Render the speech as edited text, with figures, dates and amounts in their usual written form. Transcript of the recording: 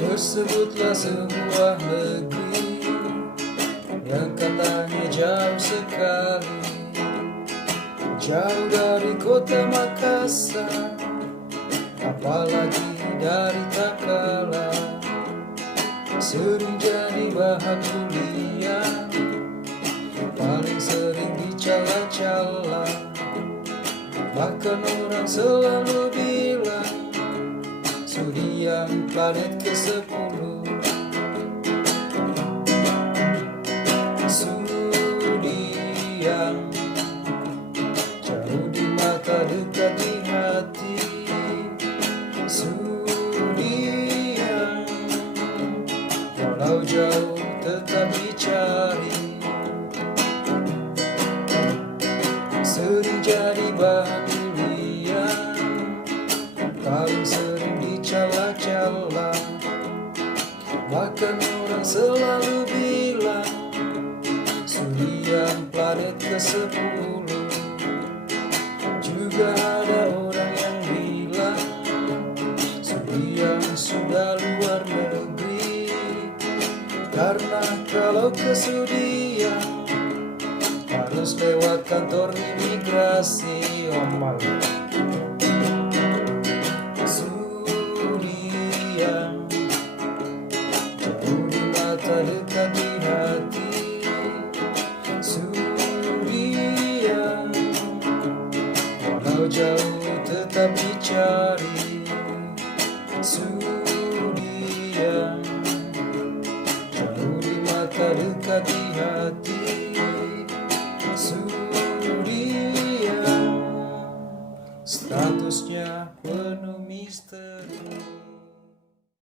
Tersebutlah sebuah negeri yang katanya jauh sekali, jauh dari kota Makassar, apalagi dari Takala. Sering jadi bahan bulian, paling sering dicela-cela. Bahkan orang selalu bilang Sudiang planet ke-10. Sudiang jauh di mata, dekat di hati. Sudiang walau jauh tetap dicari. Sering jadi bahan bulian, paling sering dicela-cela. Bahkan orang selalu bilang Sudiang planet ke-10. Juga ada orang yang bilang Sudiang sudah luar negeri, karena kalau ke Sudiang harus lewat kantor imigrasi. Omal Sudiang jauh di mata, dekat di hati. Sudiang walau jauh tetap dicari. Sudiang jauh di mata, dekat di